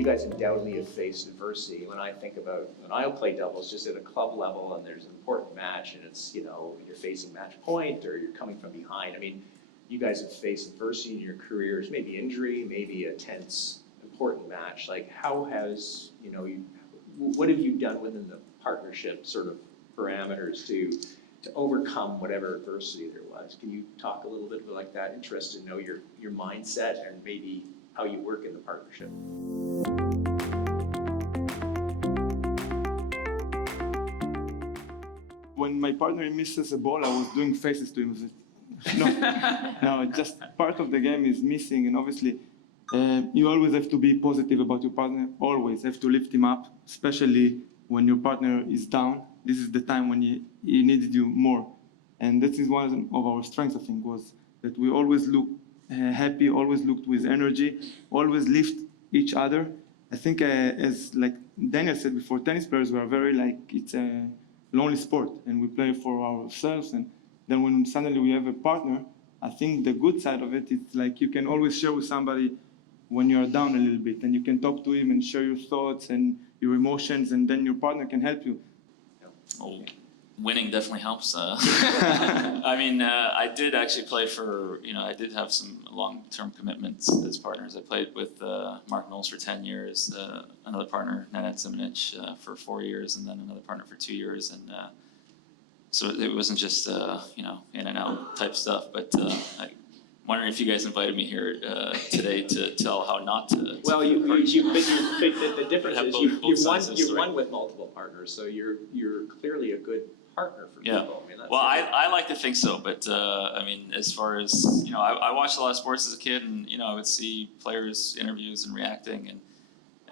you guys undoubtedly have faced adversity. When I think about, when I play doubles just at a club level and there's an important match and it's, you know, you're facing match point or you're coming from behind. I mean, you guys have faced adversity in your careers, maybe injury, maybe a tense, important match. Like how has, you know, what have you done within the partnership sort of parameters to overcome whatever adversity there was? Can you talk a little bit about like that? Interested to know your mindset and maybe how you work in the partnership. When my partner misses a ball, I was doing faces to him. No, just part of the game is missing, and obviously you always have to be positive about your partner, always have to lift him up, especially when your partner is down. This is the time when he needed you more. And that is one of our strengths, I think, was that we always look happy, always looked with energy, always lift each other. I think as like Daniel said before, tennis players were very like, it's a lonely sport and we play for ourselves. And then when suddenly we have a partner, I think the good side of it is like you can always share with somebody when you're down a little bit and you can talk to him and share your thoughts and your emotions, and then your partner can help you. Oh, winning definitely helps. I mean, I did actually play for, you know, I did have some long-term commitments as partners. I played with Mark Knowles for 10 years, another partner, Nenad Simonic, for 4 years, and then another partner for 2 years. And so it wasn't just, you know, in and out type stuff, but I'm wondering if you guys invited me here today to tell how not to. Well, but the difference is you've won with multiple partners, so you're clearly a good partner for people. I mean, that's I like to think so, but I mean, as far as, you know, I watched a lot of sports as a kid, and you know, I would see players' interviews and reacting,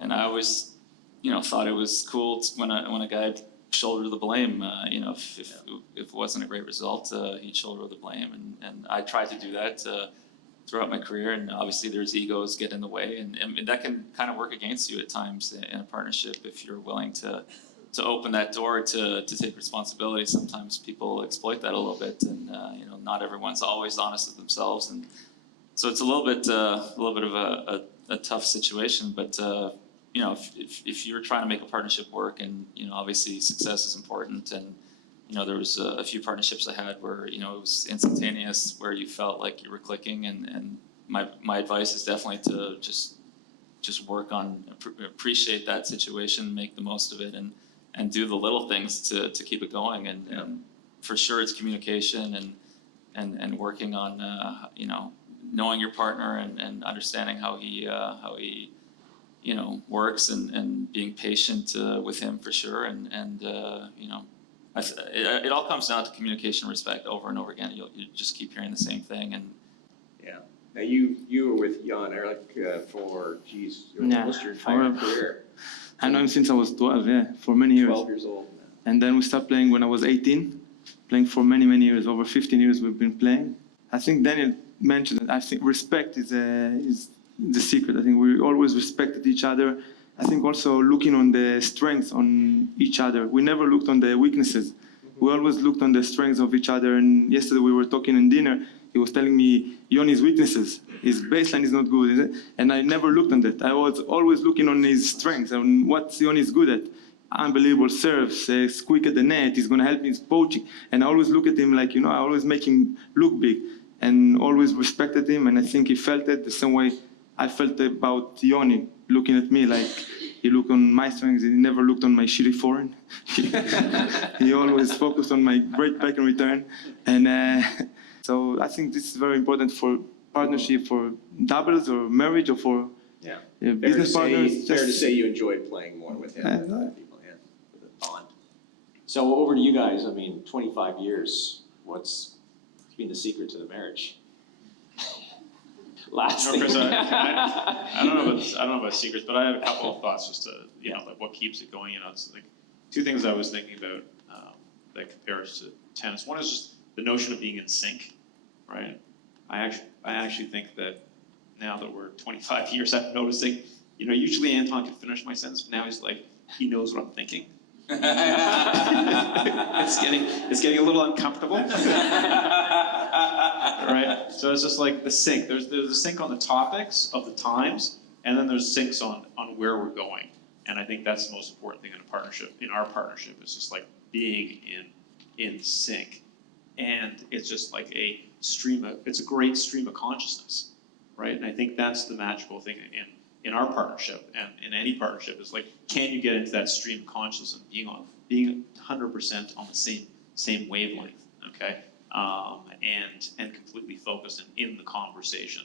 and I always, you know, thought it was cool when a guy shoulder the blame. You know, if it wasn't a great result, he'd shoulder the blame, and I tried to do that throughout my career. And obviously, there's egos get in the way, and that can kind of work against you at times in a partnership if you're willing to open that door to take responsibility. Sometimes people exploit that a little bit, and you know, not everyone's always honest with themselves, and so it's a little bit of a tough situation. But you know, if you're trying to make a partnership work, and you know, obviously success is important, and you know, there was a few partnerships I had where, you know, it was instantaneous, where you felt like you were clicking, and my advice is definitely to just work on, appreciate that situation, make the most of it, and do the little things to keep it going. And for sure, it's communication and working on you know, knowing your partner and understanding how he you know, works, and being patient with him for sure. And you know, it all comes down to communication and respect over and over again. You just keep hearing the same thing. And yeah. Now you were with Jan Ehrlich for almost your entire career. I know him since I was 12, for many years. 12 years old. And then we started playing when I was 18, playing for many, many years. Over 15 years we've been playing. I think Daniel mentioned that I think respect is the secret. I think we always respected each other. I think also looking on the strengths on each other. We never looked on the weaknesses. We always looked on the strengths of each other. And yesterday we were talking in dinner. He was telling me Yoni's weaknesses. His baseline is not good, is it? And I never looked on that. I was always looking on his strengths and what Yoni is good at. Unbelievable serves, quick at the net. He's going to help me in poaching. And I always look at him like, you know, I always make him look big, and always respected him. And I think he felt it the same way I felt about Yoni, looking at me like he looked on my strengths. He never looked on my shitty forehand. He always focused on my great back and return. And so I think this is very important for partnership, for doubles or marriage, or for business partners. Fair to say you enjoyed playing more with him than other people, with a bond. So over to you guys. I mean, 25 years. What's been the secret to the marriage? Lasting. Chris, I don't know about secrets, but I have a couple of thoughts just to, you know, like what keeps it going. You know, it's like two things I was thinking about that compares to tennis. One is just the notion of being in sync, right? I actually think that now that we're 25 years, I'm noticing, you know, usually Anton can finish my sentence, but now he's like, he knows what I'm thinking. It's getting a little uncomfortable. Right? So it's just like the sync. There's a sync on the topics of the times, And then there's syncs on where we're going. And I think that's the most important thing in a partnership, in our partnership, is just like being in sync. And it's just like it's a great stream of consciousness, right? And I think that's the magical thing in our partnership and in any partnership is like, can you get into that stream of consciousness and being 100% on the same wavelength, okay? And completely focused and in the conversation.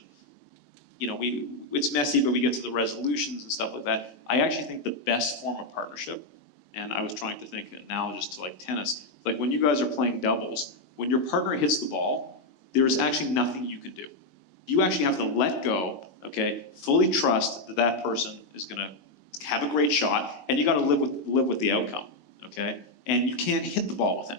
You know, it's messy, but we get to the resolutions and stuff like that. I actually think the best form of partnership, and I was trying to think analogous to like tennis, like when you guys are playing doubles, when your partner hits the ball, there's actually nothing you can do. You actually have to let go, okay, fully trust that that person is gonna have a great shot, and you gotta live with the outcome, okay? And you can't hit the ball with him.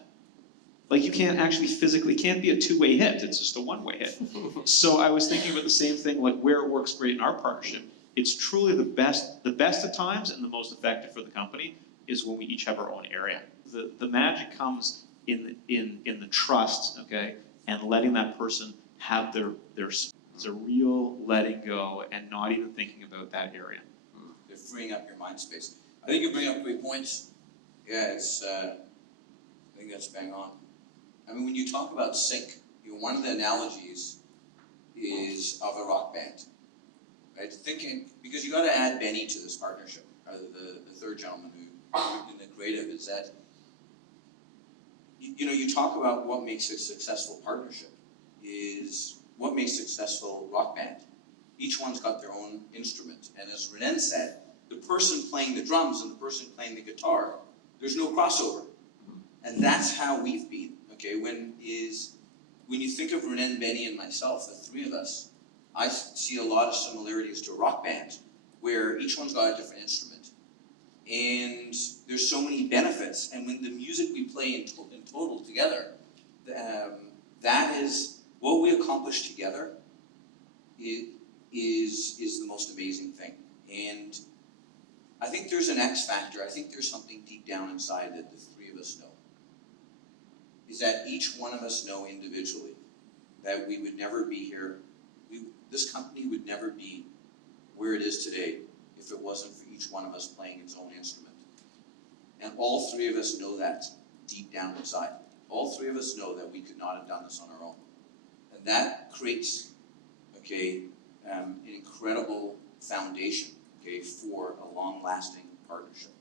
Like you can't actually physically, can't be a two-way hit, it's just a one-way hit. So I was thinking about the same thing, like where it works great in our partnership. It's truly the best at times and the most effective for the company is when we each have our own area. The magic comes in the trust, okay, and letting that person have their it's a real letting go and not even thinking about that area. They're freeing up your mind space. I think you bring up great points. Yeah, I think that's bang on. I mean, when you talk about sync, one of the analogies is of a rock band, right? Thinking, because you got to add Benny to this partnership, the third gentleman who in the creative, is that, you talk about what makes a successful partnership is what makes a successful rock band. Each one's got their own instrument, and as Ronnen said, the person playing the drums and the person playing the guitar, there's no crossover, and that's how we've been. Okay, when you think of Ronnen, Benny, and myself, the three of us, I see a lot of similarities to a rock band, where each one's got a different instrument. And there's so many benefits, and when the music we play in total together, that is, what we accomplish together is the most amazing thing. And I think there's an X factor, I think there's something deep down inside that the three of us know. Is that each one of us know individually that we would never be here, this company would never be where it is today if it wasn't for each one of us playing its own instrument. And all three of us know that deep down inside. All three of us know that we could not have done this on our own. And that creates, an incredible foundation, for a long-lasting partnership.